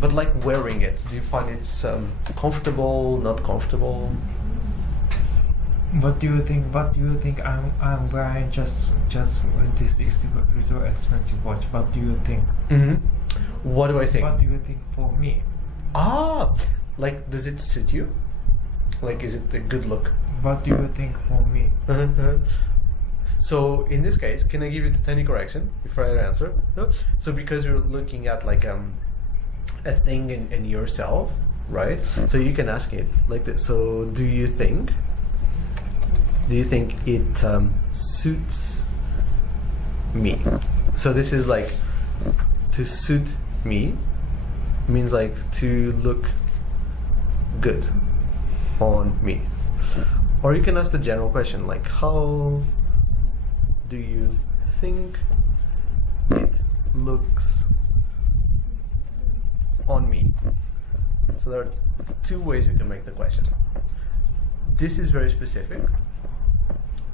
But like wearing it, do you find it's comfortable, not comfortable? What do you think? I'm wearing just this expensive watch. What do you think? What do I think? What do you think for me? Like, does it suit you? Like, is it a good look? What do you think for me? So in this case, can I give you the tiny correction before I answer? No? So because you're looking at like a thing in yourself, right? So you can ask it like this. So do you think it suits me? So this is like, to suit me means like to look good on me. Or you can ask the general question like, how do you think it looks on me? So there are two ways you can make the question. This is very specific.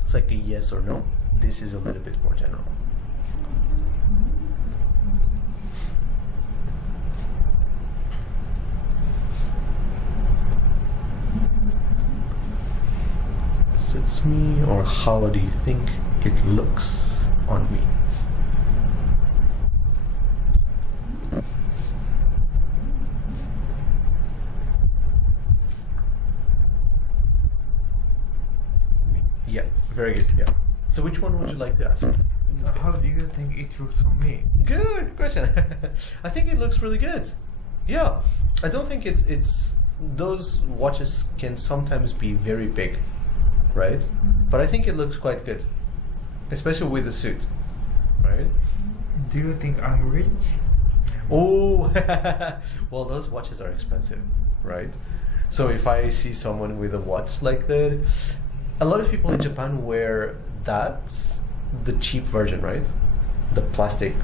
It's like a yes or no. This is a little bit more general. Suits me, or how do you think it looks on me? Yeah, very good. Yeah. So which one would you like to ask? How do you think it looks on me? Good question. I think it looks really good. Yeah, I don't think it's those watches can sometimes be very big, right? But I think it looks quite good, especially with the suit, right? Do you think I'm rich? Oh, well, those watches are expensive, right? So if I see someone with a watch like that, a lot of people in Japan wear that, the cheap version, right? The plastic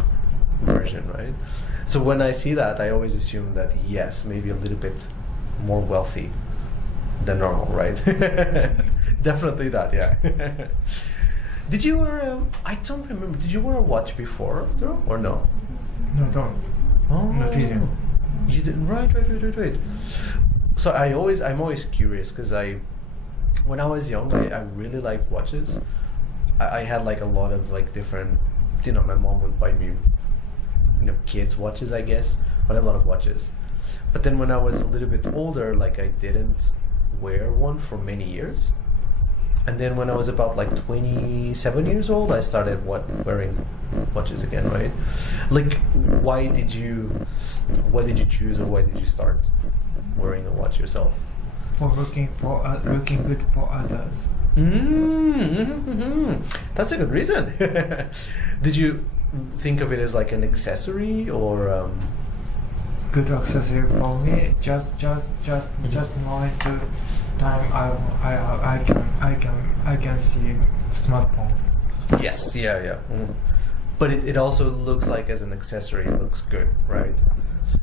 version, right? So when I see that, I always assume that, yes, maybe a little bit more wealthy than normal, right? Definitely that, yeah. Did you wear I don't remember, did you wear a watch before, or no? No, don't. Oh, Not yet. You didn't, right. So I'm always curious, because when I was young, I really liked watches. I had like a lot of like different, my mom would buy me, kids watches, I guess, but a lot of watches. But then when I was a little bit older, like I didn't wear one for many years. And then when I was about like 27 years old, I started wearing watches again, right? Like, why did you choose, or why did you start wearing a watch yourself? For looking good for others. That's a good reason. Did you think of it as like an accessory, or good accessory for me? Just knowing the time I can see smartphone. Yes, yeah. But it also looks like as an accessory, it looks good, right?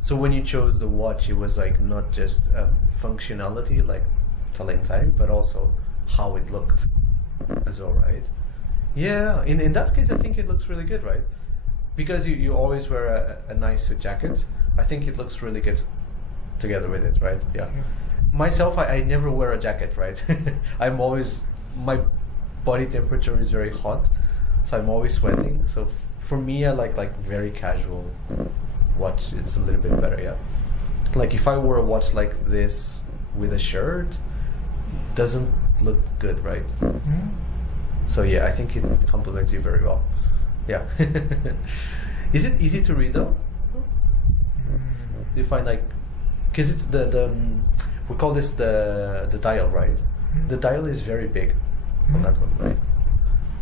So when you chose the watch, it was like not just functionality, like telling time, but also how it looked as well, right? Yeah, in that case, I think it looks really good, right? Because you always wear a nice suit jacket. I think it looks really good together with it, right? Yeah. Myself, I never wear a jacket, right? My body temperature is very hot, so I'm always sweating. So for me, I like very casual watch. It's a little bit better, yeah. Like if I wore a watch like this with a shirt, doesn't look good, right? So yeah, I think it complements you very well. Yeah. Is it easy to read though? Do you find like, because it's the we call this the dial, right? The dial is very big on that one, right?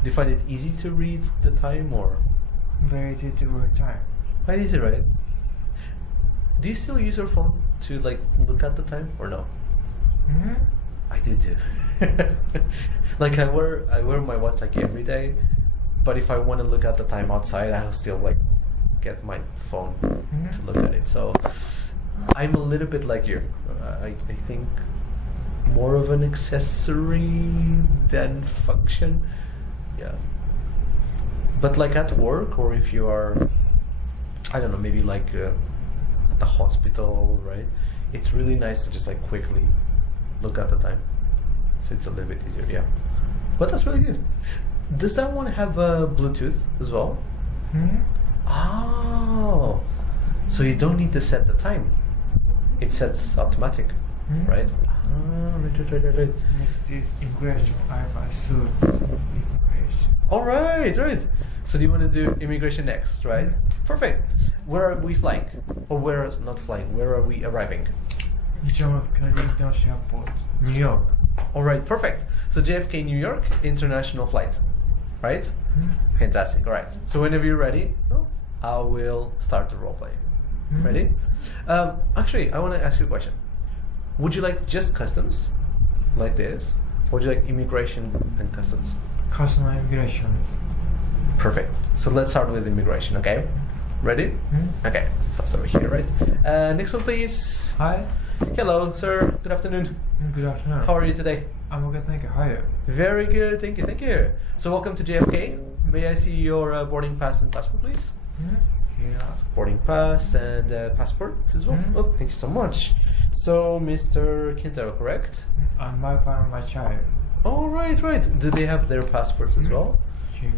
Do you find it easy to read the time, or? Very easy to read time. Quite easy, right? Do you still use your phone to like look at the time, or no? I do too. Like I wear my watch like every day, but if I want to look at the time outside, I'll still like get my phone to look at it. So I'm a little bit like you. I think more of an accessory than function. Yeah. But like at work, or if you are, I don't know, maybe like at the hospital, right? It's really nice to just like quickly look at the time. So it's a little bit easier, yeah. But that's really good. Does that one have Bluetooth as well? Oh, so you don't need to set the time. It sets automatic, right? Right. Next is immigration. I have a suit immigration. All right, right. So do you want to do immigration next, right? Perfect. Where are we flying? Or where is not flying? Where are we arriving? John F. Kennedy International Airport, New York. All right, perfect. So JFK New York international flight, right? Fantastic. All right. So whenever you're ready, I will start the role play. Ready? Actually, I want to ask you a question. Would you like just customs, like this, or would you like immigration and customs? Customs immigrations. Perfect. So let's start with immigration, okay? Ready? Okay. So I'll start over here, right? Next one, please. Hi. Hello, sir. Good afternoon. Good afternoon. How are you today? I'm okay, thank you. How are you? Very good. Thank you. Thank you. So welcome to JFK. May I see your boarding pass and passport, please? Here. Boarding pass and passport as well. Oh, thank you so much. So, Mr. Kintaro, correct? And my father, my child. Oh, right, right. Do they have their passports as well? Here.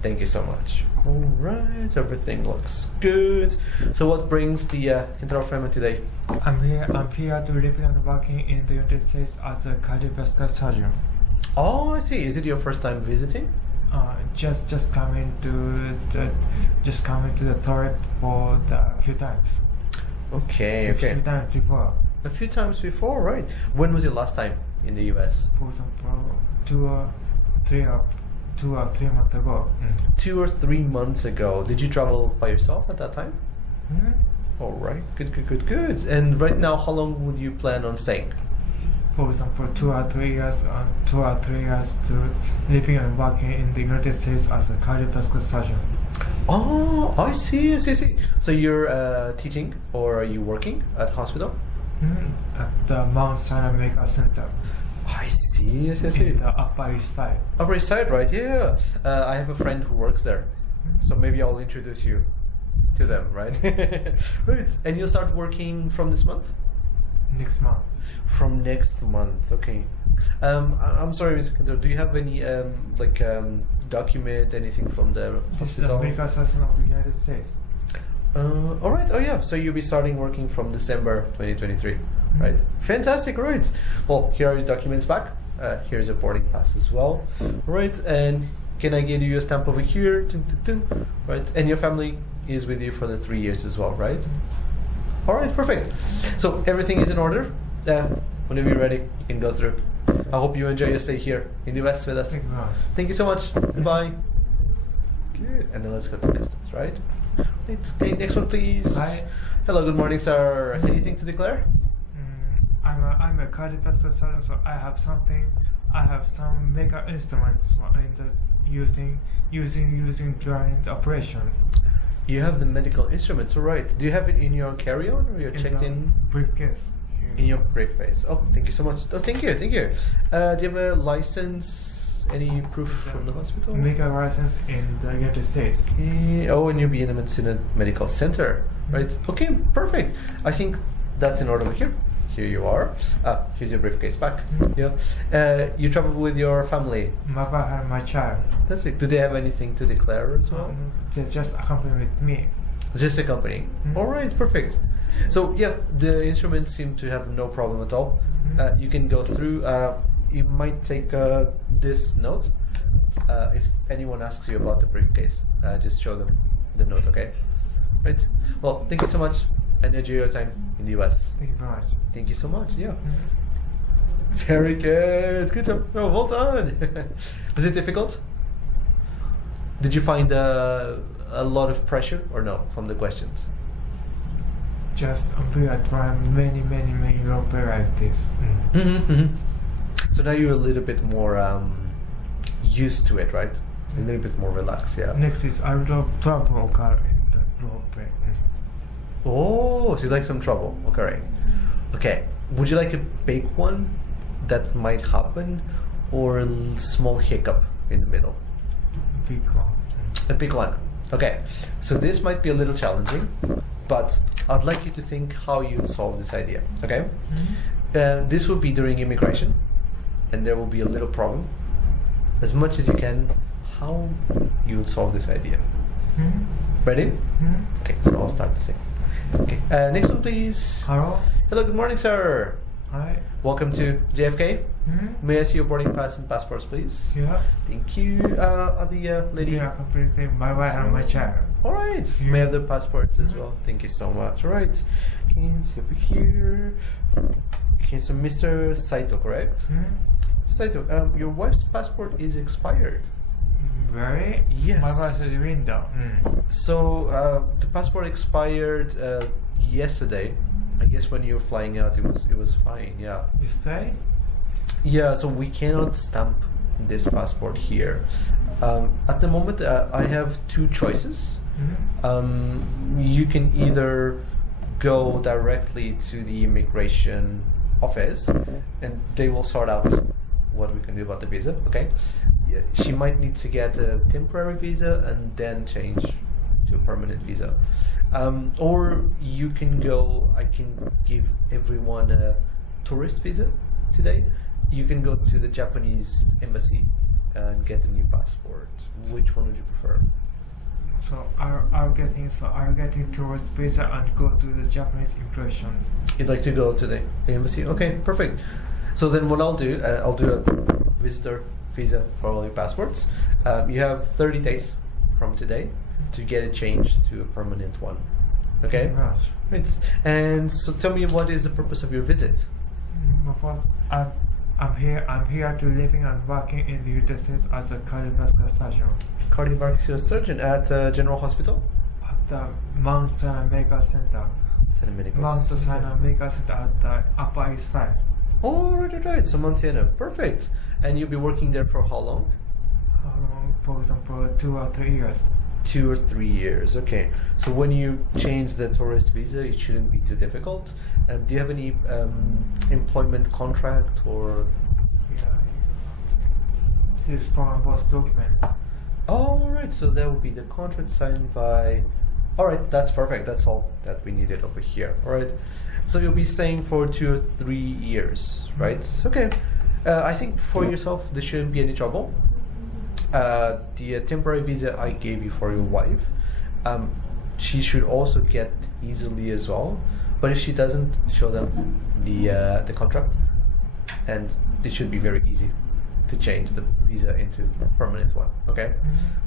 Thank you so much. All right, everything looks good. So, what brings the Kintaro family today? I'm here to live and working in the United States as a cardiovascular surgeon. Oh, I see. Is it your first time visiting? Just coming to the toilet for the few times. Okay, A okay. few times before. A few times before, right? When was your last time in the US? For example, 2 or 3 months ago. 2 or 3 months ago. Did you travel by yourself at that time? All right, good, good, good, good. And right now, how long would you plan on staying? For example, 2 or 3 years to living and working in the United States as a cardiovascular surgeon. Oh, I see, I see, I see. So you're teaching or are you working at hospital? At the Mount Sinai Medical Center. I see, I see, I see. In the Upper East Side. Upper East Side, right? Yeah. I have a friend who works there. So maybe I'll introduce you to them, right? Right. And you'll start working from this month? Next month. From next month, okay. I'm sorry, Mr. Kento, do you have any document, anything from the This is the hospital? Medical Center of the United States. All right. Oh yeah. So you'll be starting working from December 2023, right? Fantastic. Right. Well, here are your documents back. Here's your boarding pass as well, right? And can I get you a stamp over here? Dun, dun, dun. Right. And your family is with you for the 3 years as well, right? All right. Perfect. So everything is in order. Whenever you're ready, you can go through. I hope you enjoy your stay here in the US with us. Thank you very much. Thank you so much. Goodbye. Good. And then let's go to customs, right? Okay, next one, please. Hi. Hello, good morning, sir. Anything to declare? I'm a cardiovascular surgeon, so I have some medical instruments using during the operations. You have the medical instruments, all right. Do you have it in your carry-on or you're checked in? Briefcase. In your briefcase. Oh, thank you so much. Oh, thank you, thank you. Do you have a license? Any proof from the hospital? Medical license in the United States. Okay. Oh, and you'll be in a medical center, right? Okay, perfect. I think that's in order over here. Here you are. Here's your briefcase back. Yeah. You travel with your family. My father and my child. That's it. Do they have anything to declare as well? They just accompany with me. Just accompanying. All right, perfect. So yeah, the instruments seem to have no problem at all. You can go through. You might take this note. If anyone asks you about the briefcase, just show them the note, okay? Right. Well, thank you so much, and enjoy your time in the US. Thank you very much. Thank you so much. Yeah. Very good. Good job. Oh, well done. Was it difficult? Did you find a lot of pressure or no from the questions? Just we are trying many role play like this. So now you're a little bit more used to it, right? A little bit more relaxed, yeah. Next is I love trouble occur in the role play. Oh, so you like some trouble occurring. Okay. Would you like a big one that might happen or a small hiccup in the middle? Big one. A big one. Okay. So this might be a little challenging. but I'd like you to think how you'd solve this idea, okay? This will be during immigration, and there will be a little problem. As much as you can, how you would solve this idea. Ready? Okay, so I'll start the same. Okay, next one please. Hello. Hello, good morning, sir. Hi. Welcome to JFK. May I see your boarding pass and passports, please? Yeah. Thank you. The lady. Yeah, completely. My wife and my child. All right. May I have the passports as well? Thank you so much. All right. Okay, see over here. Okay, so Mr. Saito, correct? Saito, your wife's passport is expired. Really? Yes. My wife is Linda. So the passport expired yesterday. I guess when you were flying out, it was fine. Yeah. You stay? Yeah. So we cannot stamp this passport here. At the moment, I have two choices. You can either go directly to the immigration office, and they will sort out what we can do about the visa. Okay. Yeah, she might need to get a temporary visa and then change to a permanent visa. Or you can go, I can give everyone a tourist visa today. You can go to the Japanese embassy and get a new passport. Which one would you prefer? So I'm getting tourist visa and go to the Japanese impressions. You'd like to go to the embassy? Okay, perfect. So then what I'll do a visitor visa for all your passports. You have 30 days from today to get it changed to a permanent one. Okay? Right. And so tell me, what is the purpose of your visit? I'm here to living and working in the United States as a cardiovascular surgeon. Cardiovascular surgeon at General Hospital? At the Mount Sinai Medical Center. Mount Sinai Medical Center at the Upper East Side. Oh, right. So Mount Sinai. Perfect. And you'll be working there for how long? How long? For example, 2 or 3 years. 2 or 3 years. Okay. So when you change the tourist visa, it shouldn't be too difficult. Do you have any employment contract or? Yeah. This is from both documents. Oh, all right. So that will be the contract signed by. All right. That's perfect. That's all that we needed over here. All right. So you'll be staying for 2 or 3 years, right? Okay. I think for yourself, there shouldn't be any trouble. The temporary visa I gave you for your wife, she should also get easily as well. But if she doesn't, show them the contract, and it should be very easy to change the visa into a permanent one. Okay,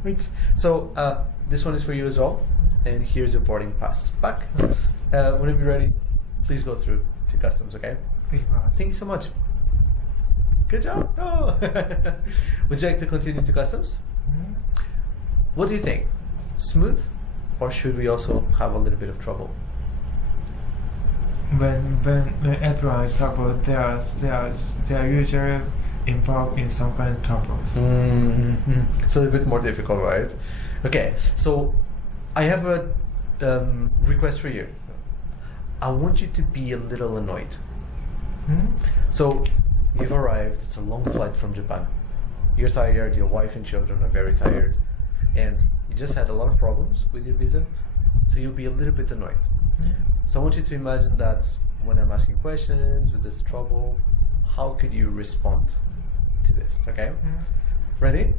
right. So this one is for you as well, and here's your boarding pass back. Whenever you're ready, please go through to customs. Okay. Thank you so much. Good job. Oh. Would you like to continue to customs? What do you think? Smooth, or should we also have a little bit of trouble? When everyone is troubled, they are usually involved in some kind of troubles. It's a little bit more difficult, right? Okay, so I have a request for you. I want you to be a little annoyed. So you've arrived. It's a long flight from Japan. You're tired. Your wife and children are very tired, and you just had a lot of problems with your visa. So you'll be a little bit annoyed. So I want you to imagine that when I'm asking questions with this trouble, how could you respond to this? Okay. Ready?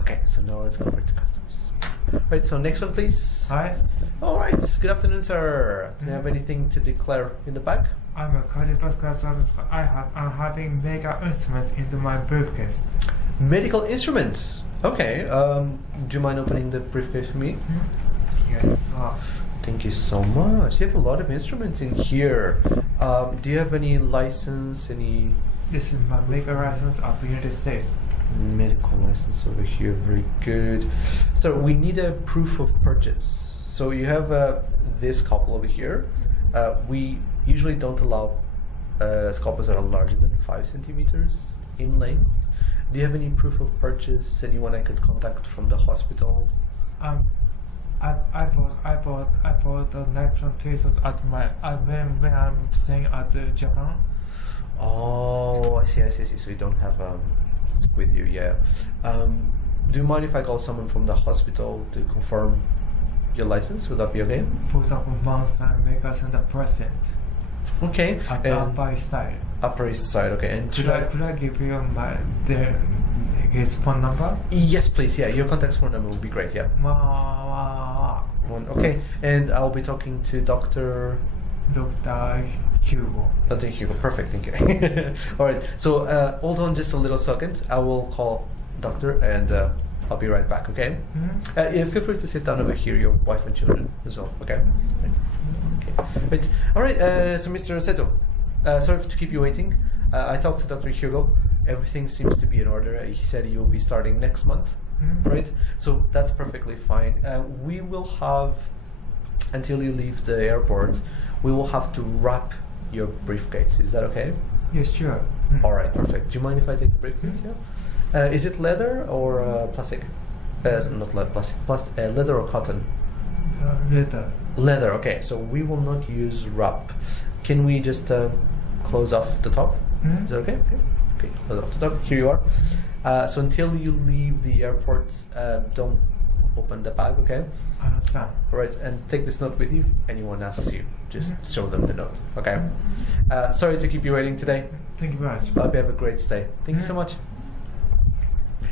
Okay. So now let's go over to customs. Right. So next one, please. Hi. All right. Good afternoon, sir. Do you have anything to declare in the back? I'm a cardiovascular surgeon. I'm having medical instruments into my briefcase. Medical instruments. Okay. Do you mind opening the briefcase for me? Yeah. Thank you so much. You have a lot of instruments in here. Do you have any license? Any? This is my medical license of the United States. Medical license over here. Very good. So we need a proof of purchase. So you have this scalpel over here. We usually don't allow scalpels that are larger than 5 centimeters in length. Do you have any proof of purchase? Anyone I could contact from the hospital? I bought the electron tweezers at my when I'm staying at Japan. Oh, I see. So you don't have with you, yeah. Do you mind if I call someone from the hospital to confirm your license? Would that be okay? For example, months and makers and the present. Okay. At the Upper East Side. Upper East Side, okay. And Could I give you his phone number? Yes, please. Yeah, your contact phone number would be great. Yeah. Okay. And I'll be talking to Dr. Hugo. Dr. Hugo. Perfect. Thank you. All right. So hold on just a little second. I will call Doctor and I'll be right back. Okay. Yeah, feel free to sit down over here. Your wife and children as well. Okay. Okay. Right. All right. So Mr. Seto, sorry to keep you waiting. I talked to Dr. Hugo. Everything seems to be in order. He said you will be starting next month, right? So that's perfectly fine. We will have, until you leave the airport, we will have to wrap your briefcase. Is that okay? Yes, sure. All right, perfect. Do you mind if I take the briefcase? Yeah. Is it leather or plastic? Not plastic. Leather or cotton? Leather. Leather. Okay. So we will not use wrap. Can we just close off the top? Is that okay? Okay. Close off the top. Here you are. So until you leave the airport, don't open the bag. Okay. I understand. All right. And take this note with you. Anyone asks you, just show them the note. Okay. Sorry to keep you waiting today. Thank you very much. I hope you have a great stay. Thank you so much.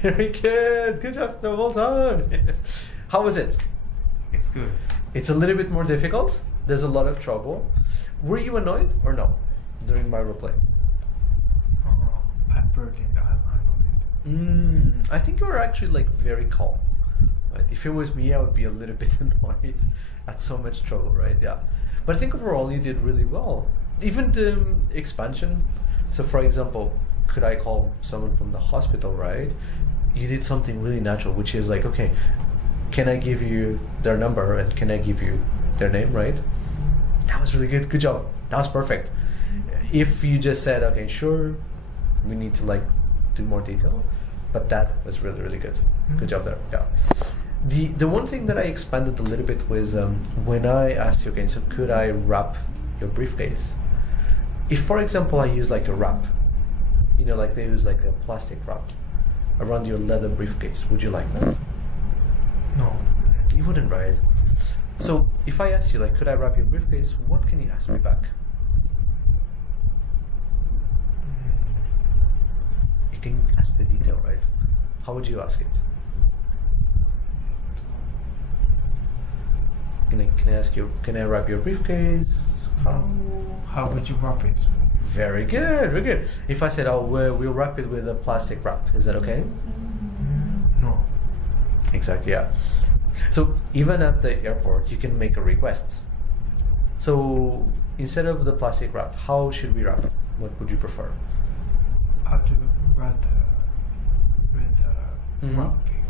Very good. Good job. No, well done. How was it? It's good. It's a little bit more difficult. There's a lot of trouble. Were you annoyed or no during my roleplay? I'm annoyed. I think you were actually like very calm. Right? If it was me, I would be a little bit annoyed at so much trouble, right? Yeah. But I think overall you did really well. Even the expansion. So for example, could I call someone from the hospital, right? You did something really natural, which is like, okay, can I give you their number and can I give you their name, right? That was really good. Good job. That was perfect. If you just said, okay, sure, we need to like do more detail, but that was really, really good. Good job there. Yeah. The one thing that I expanded a little bit was when I asked you, okay, so could I wrap your briefcase? If, for example, I use like a wrap, you know, like they use like a plastic wrap around your leather briefcase, would you like that? No. You wouldn't, right? So if I ask you, like, could I wrap your briefcase, what can you ask me back? You can ask the detail, right? How would you ask it? Can I ask you, can I wrap your briefcase? How would you wrap it? Very good, very good. If I said, oh, we'll wrap it with a plastic wrap, is that okay? No. Exactly, yeah. So even at the airport, you can make a request. So instead of the plastic wrap, how should we wrap? What would you prefer? I'd rather wrapping.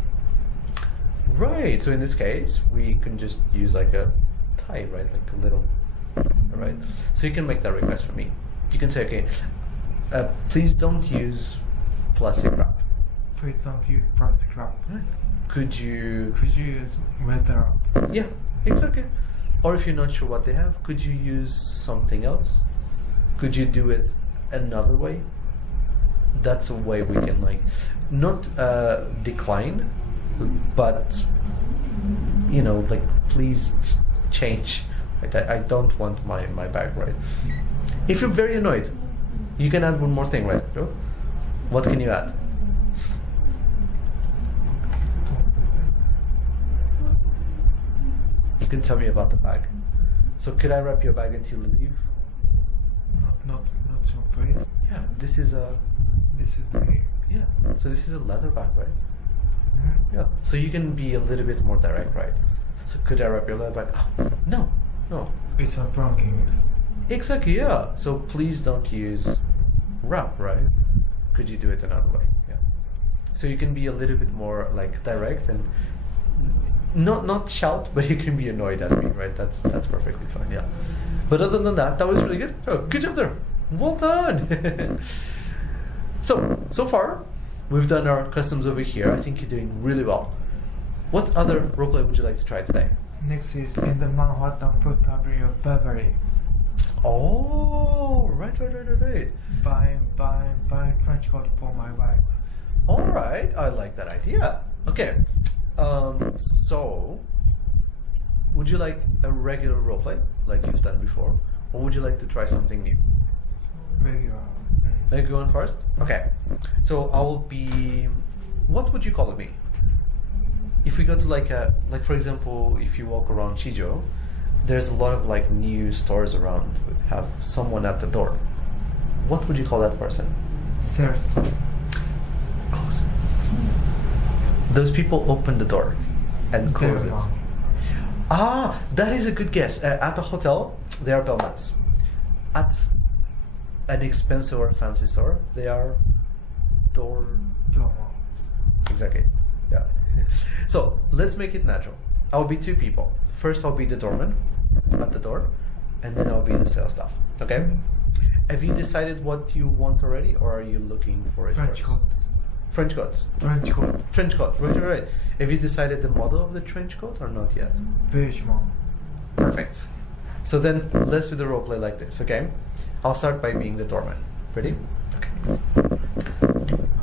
Right. So in this case, we can just use like a tie, right? Like a little, right? So you can make that request for me. You can say, okay, please don't use plastic wrap. Please don't use plastic wrap. Could you use leather wrap? Yeah, exactly. Or if you're not sure what they have, could you use something else? Could you do it another way? That's a way we can like not decline, but you know, like please change. Right? I don't want my bag, right? If you're very annoyed, you can add one more thing, right, Joe? What can you add? You can tell me about the bag. So could I wrap your bag until you leave? Not so please. Yeah, this is me. Yeah. So this is a leather bag, right? Yeah. So you can be a little bit more direct, right? So could I wrap your leather bag? Oh, no. It's a belongings. Exactly, yeah. So please don't use wrap, right? Could you do it another way? Yeah. So you can be a little bit more like direct and not shout, but you can be annoyed at me, right? That's perfectly fine, yeah. But other than that, that was really good. Oh, good job there. Well done. So far, we've done our customs over here. I think you're doing really well. What other roleplay would you like to try today? Next is in the Manhattan Foot Avenue, Beverly. Oh, right. Buying French coat for my wife. All right, I like that idea. Okay, so would you like a regular roleplay like you've done before, or would you like to try something new? Regular. Like going first? Okay. So I will be. What would you call me? If we go to like for example, if you walk around Chijo, there's a lot of like new stores around with have someone at the door. What would you call that person? Self. Close. Those people open the door and close it. Ah, that is a good guess. At the hotel, they are bellmans. At an expensive or fancy store, they are door. Exactly. Yeah. So let's make it natural. I'll be two people. First, I'll be the doorman at the door, and then I'll be the sales staff. Okay? Have you decided what you want already, or are you looking for it? French coat. French coat. French coat. Trench coat. Right. Have you decided the model of the trench coat or not yet? Beige one. Perfect. So then let's do the role play like this. Okay? I'll start by being the doorman. Ready? Okay.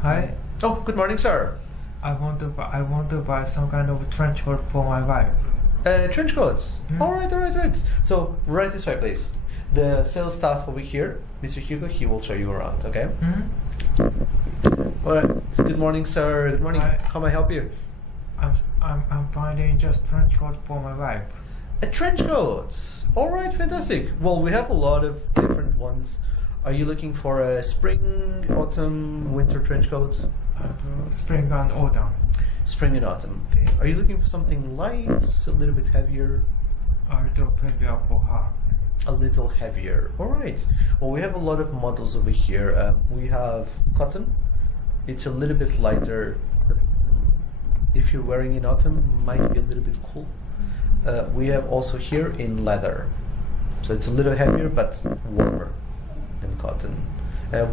Hi. Oh, good morning, sir. I want to buy some kind of trench coat for my wife. Trench coats. All right. So right this way, please. The sales staff over here, Mr. Hugo, he will show you around. Okay. All right. Good morning, sir. Good morning. Hi. How may I help you? I'm finding just trench coat for my wife. A trench coat. All right, fantastic. Well, we have a lot of different ones. Are you looking for a spring, autumn, winter trench coat? Spring and autumn. Spring and autumn. Okay. Are you looking for something light, a little bit heavier? A little heavier for her. A little heavier. All right. Well, we have a lot of models over here. We have cotton. It's a little bit lighter. If you're wearing in autumn, might be a little bit cool. We have also here in leather. So it's a little heavier but warmer than cotton.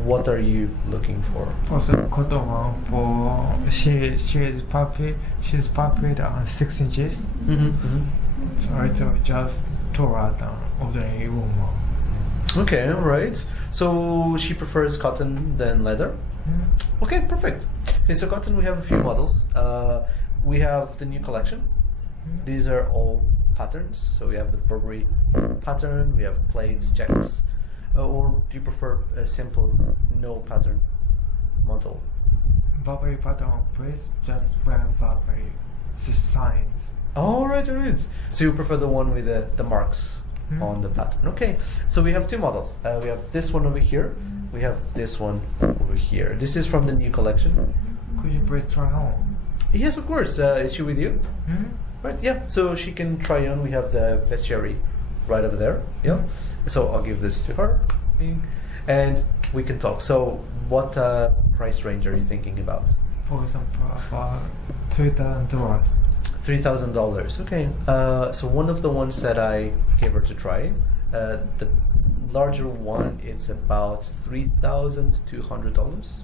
What are you looking for? For the cotton one, for she's puppy and 6 inches. So it's just taller than ordinary woman. Okay, all right. So she prefers cotton than leather. Okay, perfect. Okay, so cotton, we have a few models. We have the new collection. These are all patterns. So we have the Burberry pattern, we have plates, checks. Or do you prefer a simple no pattern model? Burberry pattern, please. Just wear Burberry signs. All right. So you prefer the one with the marks on the pattern. Okay, so we have two models. We have this one over here. We have this one over here. This is from the new collection. Could you please try on? Yes, of course. Is she with you? Right, yeah. So she can try on. We have the vestiary right over there. Yeah. So I'll give this to her. And we can talk. So what price range are you thinking about? For example, about $3,000. $3,000. Okay. So one of the ones that I gave her to try, the larger one, it's about $3,200.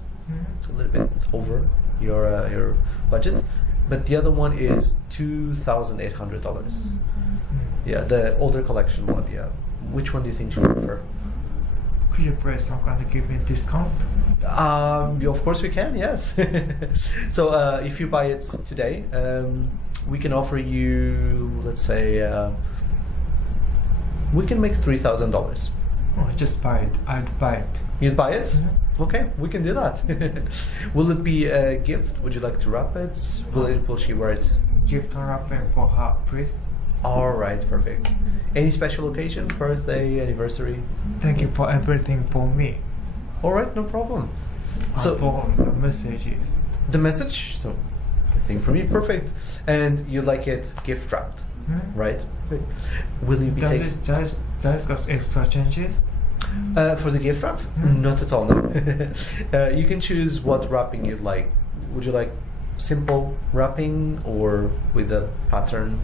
It's a little bit over your budget, but the other one is $2,800. Yeah, the older collection one. Yeah. Which one do you think you prefer? Could you please some kind of give me a discount? Of course we can. Yes. So if you buy it today, we can offer you, let's say, we can make $3,000. Oh, just buy it. I'd buy it. You'd buy it? Okay, we can do that. Will it be a gift? Would you like to wrap it? Will she wear it? Gift wrapping for her, please. All right, perfect. Any special occasion, birthday, anniversary? Thank you for everything for me. All right, no problem. So for the messages. The message, so everything for me, perfect. And you like it gift wrapped, right? Great. Will you be taking? Does got extra changes? For the gift wrap? Not at all. No. You can choose what wrapping you'd like. Would you like simple wrapping or with a pattern?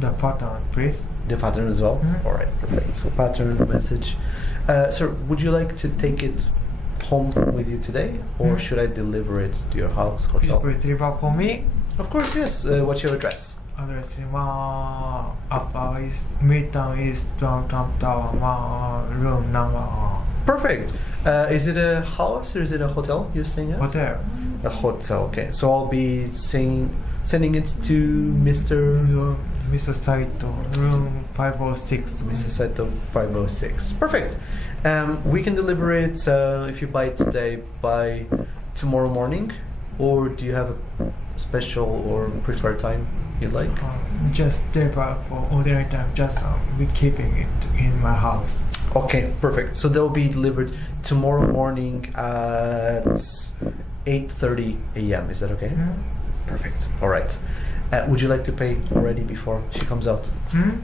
The pattern, please. The pattern as well? All right, perfect. So pattern, message. Sir, would you like to take it home with you today, or should I deliver it to your house, hotel? Could you please deliver for me? Of course, yes. What's your address? Address is upper east, midtown east, downtown tower, room number. Perfect. Is it a house or is it a hotel you're staying at? Hotel. A hotel. Okay. So I'll be sending it to Mr. Mr. Saito, room 506. Mr. Saito 506. Perfect. We can deliver it if you buy it today by tomorrow morning, or do you have a special or preferred time you'd like? Just deliver for ordinary time. Just we keeping it in my house. Okay, perfect. So they'll be delivered tomorrow morning at 8:30 a.m. Is that okay? Perfect. All right. Would you like to pay already before she comes out?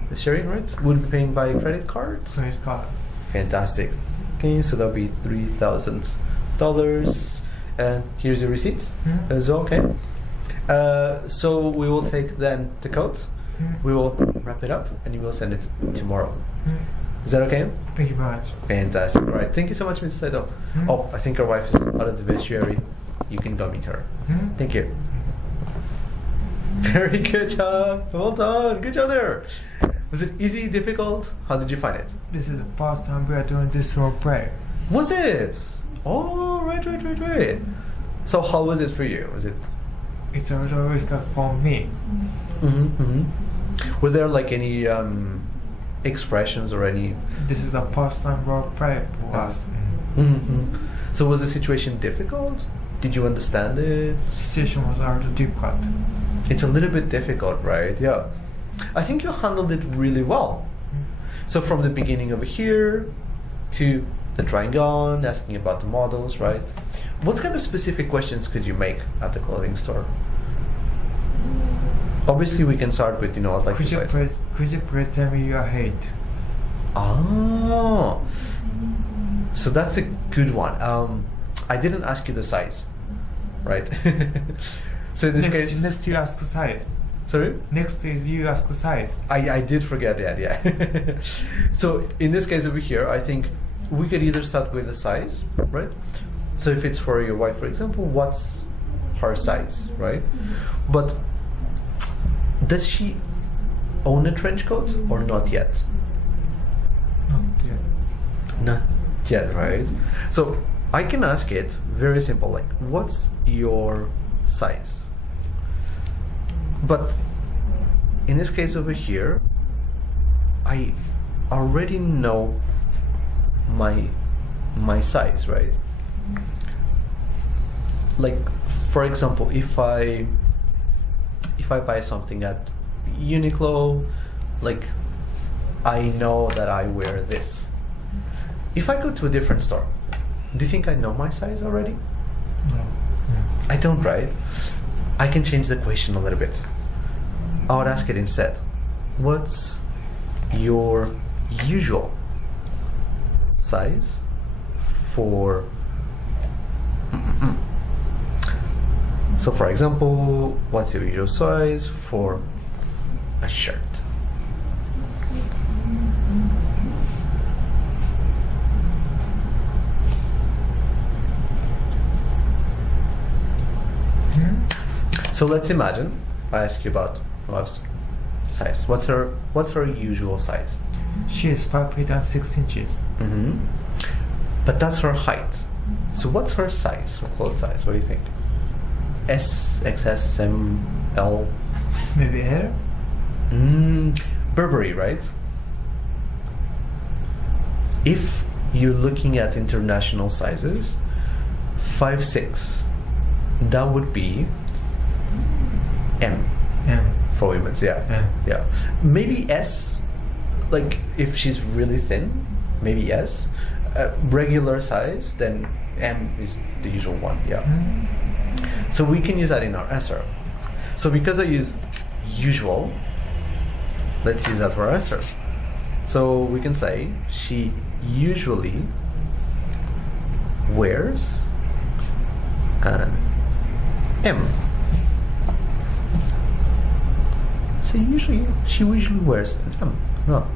The sharing, right? Would be paying by credit card? Credit card. Fantastic. Okay, so that'll be $3,000. And here's your receipt as well, okay? So we will take then the coat, we will wrap it up, and you will send it tomorrow. Is that okay? Thank you very much. Fantastic. All right. Thank you so much, Mr. Saito. Oh, I think our wife is out of the vestiary. You can go meet her. Thank you. Very good job. Well done. Good job there. Was it easy, difficult? How did you find it? This is the first time we are doing this role play. Was it? Oh, right. So how was it for you? Was it? It's a little difficult for me. Were there like any expressions or any? This is the first time role play for us. So was the situation difficult? Did you understand it? The situation was a little difficult. It's a little bit difficult, right? Yeah. I think you handled it really well. So from the beginning over here to the trying on, asking about the models, right? What kind of specific questions could you make at the clothing store? Obviously, we can start with, I'd like could you please tell me your height? Oh, so that's a good one. I didn't ask you the size, right? So in this case, next you ask the size. Sorry? Next is you ask the size. I did forget that, yeah. So in this case over here, I think we could either start with the size, right? So if it's for your wife, for example, what's her size, right? But does she own a trench coat or not yet? Not yet. Not yet, right? So I can ask it very simple, like, what's your size? But in this case over here, I already know my size, right? Like, for example, if I buy something at Uniqlo, like, I know that I wear this. If I go to a different store, do you think I know my size already? No. I don't, right? I can change the question a little bit. I would ask it instead, what's your usual size for... So for example, what's your usual size for a shirt? So let's imagine I ask you about wife's size. What's her usual size? She is 5 feet and 6 inches. But that's her height. So what's her size, her clothes size? What do you think? S, XS, M, L? Maybe L? Burberry, right? If you're looking at international sizes, 5'6", that would be M. For women's, yeah. Yeah. Maybe S, like if she's really thin, maybe S. Regular size, then M is the usual one, yeah. So we can use that in our answer. So because I use usual, let's use that for our answer. So we can say she usually wears an M. So she usually wears an M. No.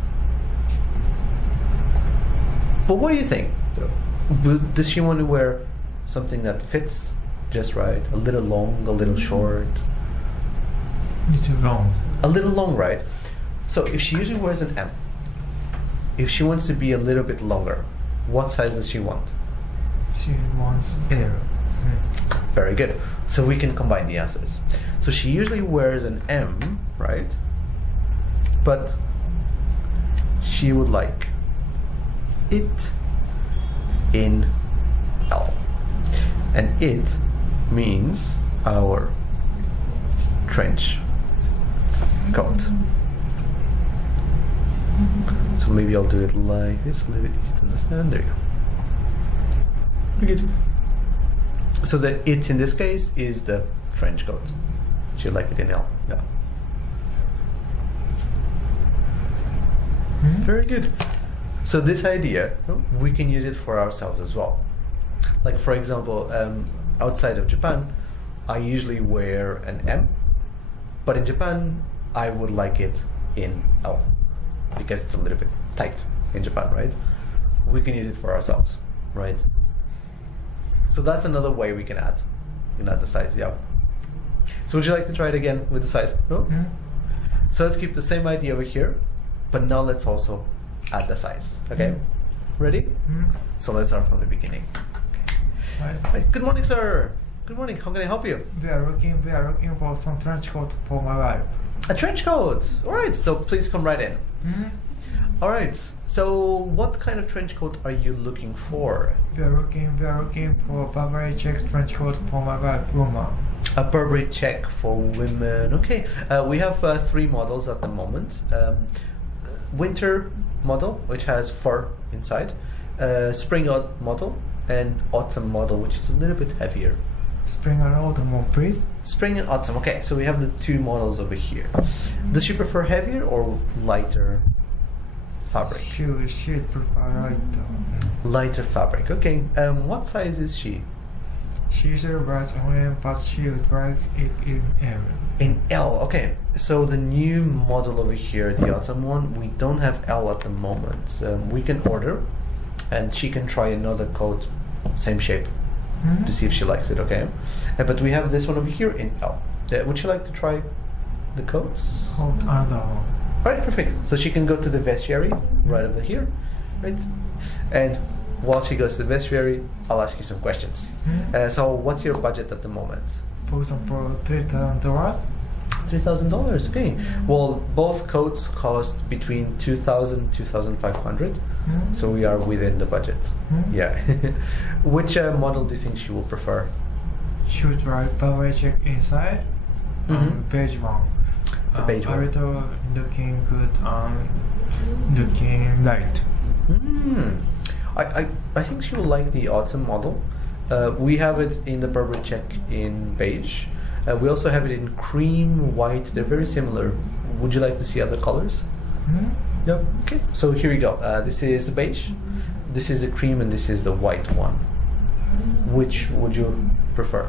But what do you think? Does she want to wear something that fits just right? A little long, a little short? Little long. A little long, right? So if she usually wears an M, if she wants to be a little bit longer, what size does she want? She wants L. Very good. So we can combine the answers. So she usually wears an M, right? but she would like it in L. And it means our trench coat. So maybe I'll do it like this, a little bit easy to understand. There you go. Pretty good. So the it in this case is the trench coat. She'd like it in L. Yeah. Very good. So this idea, we can use it for ourselves as well. Like for example, outside of Japan, I usually wear an M, but in Japan, I would like it in L because it's a little bit tight in Japan, right? We can use it for ourselves, right? So that's another way we can add the size, yeah. So would you like to try it again with the size? No? Mm-hmm. So let's keep the same idea over here, but now let's also add the size, okay? Ready? Mm-hmm. So let's start from the beginning. Right. Good morning, sir. Good morning. How can I help you? We are looking for some trench coat for my wife. A trench coat. All right. So please come right in. Mm-hmm. All right. So what kind of trench coat are you looking for? We are looking for Burberry check trench coat for my wife, Uma. A Burberry check for women. Okay. We have 3 models at the moment. Winter model, which has fur inside. Spring model and autumn model, which is a little bit heavier. Spring and autumn, please. Spring and autumn. Okay, so we have the 2 models over here. Does she prefer heavier or lighter fabric? She prefer lighter. Lighter fabric. Okay. What size is she? She usually wears M, but she would like it in M. In L. Okay. So the new model over here, the autumn one, we don't have L at the moment. We can order, and she can try another coat, same shape. Mm-hmm. To see if she likes it, okay? But we have this one over here in L. Would you like to try the coats? Hold another one. Alright, perfect. So she can go to the vestiary right over here, right? And while she goes to the vestiary, I'll ask you some questions. Mm-hmm. So what's your budget at the moment? For example, $3,000. $3,000, okay. Well, both coats cost between $2,000 and $2,500. Mm-hmm. So we are within the budget. Mm-hmm. Yeah. Which model do you think she will prefer? She would like Burberry check inside. Beige one. The beige one. A little looking good looking light. I think she will like the autumn model. We have it in the Burberry check in beige. We also have it in cream, white. They're very similar. Would you like to see other colors? Mm-hmm. Yep. Okay. So here we go. This is the beige. This is the cream, and this is the white one. Which would you prefer?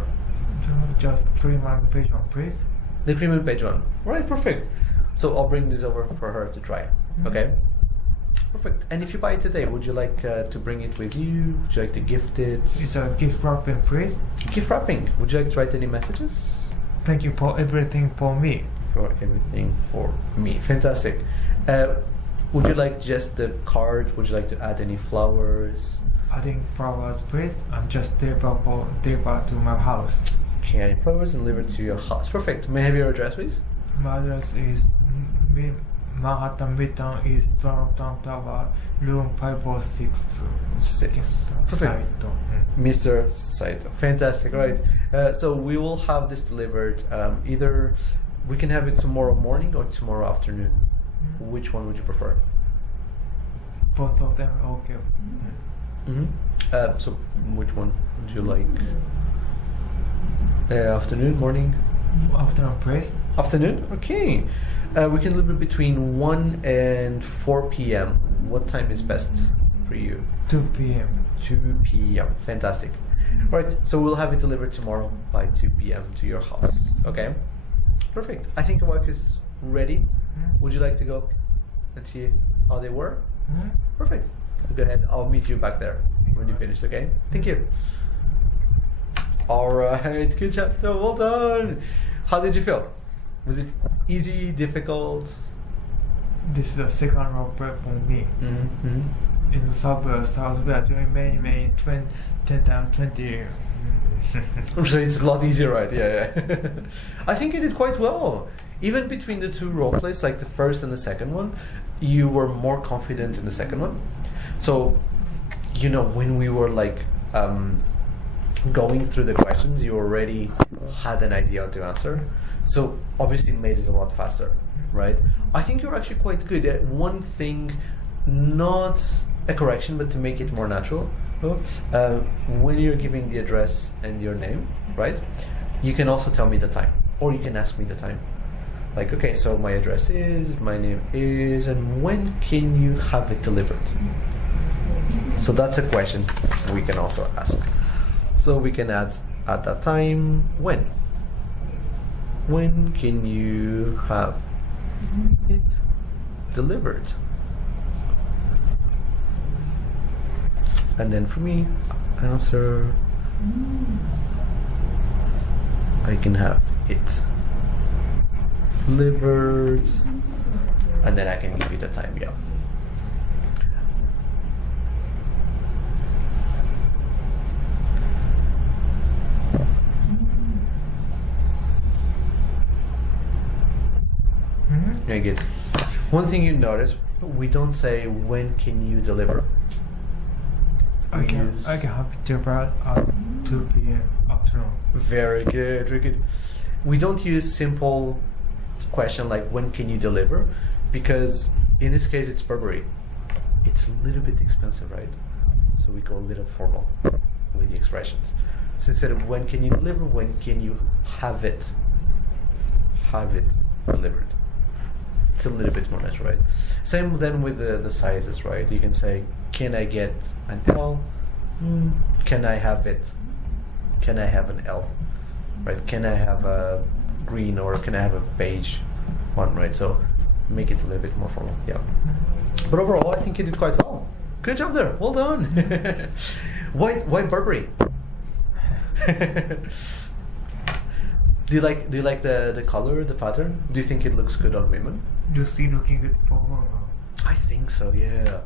Just cream and beige one, please. The cream and beige one. Right. Perfect. So I'll bring this over for her to try. Mm-hmm. Okay. Perfect. And if you buy it today, would you like to bring it with you? Would you like to gift it? It's a gift wrapping, please. Gift wrapping. Would you like to write any messages? Thank you for everything for me. For everything for me. Fantastic. Would you like just the card? Would you like to add any flowers? Adding flowers, please, and just deliver to my house. Okay, adding flowers and deliver to your house. Perfect. May I have your address, please? My address is Manhattan Midtown East Downtown Tower, room 506. Perfect. Mr. Saito. Fantastic. Right. So we will have this delivered. Either we can have it tomorrow morning or tomorrow afternoon. Mm-hmm. Which one would you prefer? Both of them. Okay. Mm-hmm. So which one would you like? Afternoon, morning? Afternoon, please. Afternoon? Okay. We can deliver between 1 and 4 p.m. What time is best for you? 2 p.m. 2 p.m. Fantastic. All right, so we'll have it delivered tomorrow by 2 p.m. to your house. Okay? Perfect. I think your wife is ready. Mm-hmm. Would you like to go and see how they were? Mm-hmm. Perfect. So go ahead. I'll meet you back there when you finish, okay? Thank you. All right, good job. Oh, well done. How did you feel? Was it easy, difficult? This is the second row prep for me. Mm-hmm. In the suburbs, we are doing many 10 times 20. I'm sure it's a lot easier, right? Yeah. I think you did quite well. even between the two role plays, like the first and the second one, you were more confident in the second one. So, you know, when we were like going through the questions, you already had an idea how to answer. So obviously it made it a lot faster, right? I think you're actually quite good at one thing, not a correction, but to make it more natural. When you're giving the address and your name, right? You can also tell me the time, or you can ask me the time. Like, okay, so my address is, my name is, and when can you have it delivered? So that's a question we can also ask. So we can add at that time, when? When can you have it delivered? And then for me, answer, I can have it delivered, and then I can give you the time, yeah. Very good. One thing you notice, we don't say when can you deliver. I can have it delivered at 2 p.m. afternoon. Very good, very good. We don't use simple question like when can you deliver, because in this case it's Burberry. It's a little bit expensive, right? So we go a little formal with the expressions. So instead of when can you deliver, when can you have it delivered. It's a little bit more natural, right? Same then with the sizes, right? You can say, can I get an L? Can I have it? Can I have an L? Right? Can I have a green, or can I have a beige one, right? So make it a little bit more formal, yeah. But overall, I think you did quite well. Good job there. Well done. Why Burberry? Do you like the color, the pattern? Do you think it looks good on women? Do you see looking good for women? I think so, yeah.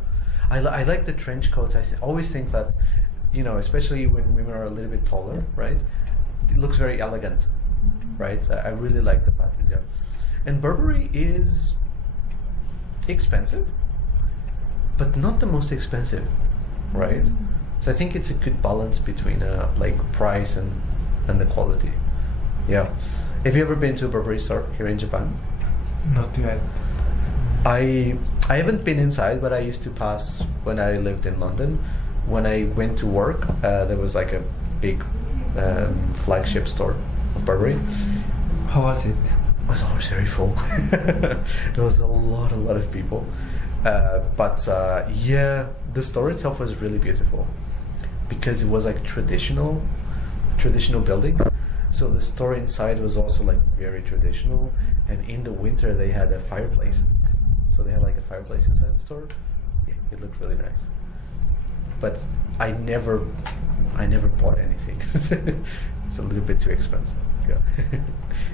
I like the trench coats. I always think that, you know, especially when women are a little bit taller, right? It looks very elegant, right? I really like the pattern, yeah. And Burberry is expensive, but not the most expensive, right? So I think it's a good balance between like price and the quality. Yeah. Have you ever been to a Burberry store here in Japan? Not yet. I haven't been inside, but I used to pass when I lived in London. When I went to work, there was like a big flagship store of Burberry. How was it? It was always very full. There was a lot of people. But yeah, the store itself was really beautiful because it was like traditional building. So the store inside was also like very traditional, and in the winter they had a fireplace. So they had like a fireplace inside the store. Yeah, it looked really nice. But I never bought anything. It's a little bit too expensive. Yeah.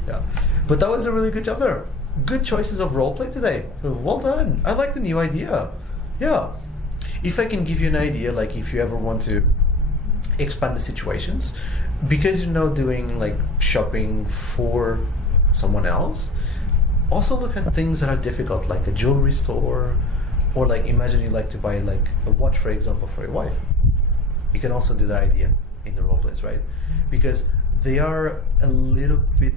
Yeah. But that was a really good job there. Good choices of roleplay today. Well done. I like the new idea. Yeah. If I can give you an idea, like if you ever want to expand the situations, because you're now doing like shopping for someone else, also look at things that are difficult, like a jewelry store, or like imagine you like to buy like a watch, for example, for your wife. You can also do that idea in the role plays, right? Because they are a little bit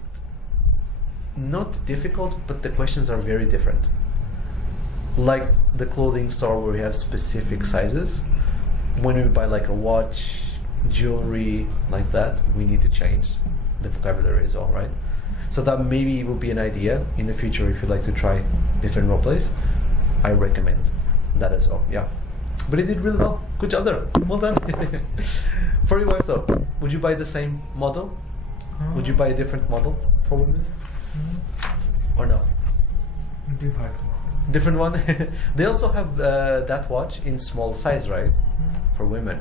not difficult, but the questions are very different. Like the clothing store where we have specific sizes. When we buy like a watch, jewelry, like that, we need to change the vocabulary as well, right? So that maybe will be an idea in the future if you'd like to try different role plays. I recommend that as well, yeah. But it did really well. Good job there. Well done. For your wife though, would you buy the same model? Would you buy a different model for women? Or no? Different one? They also have that watch in small size, right? For women.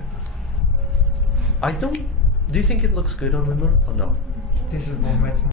Do you think it looks good on women or no? This is more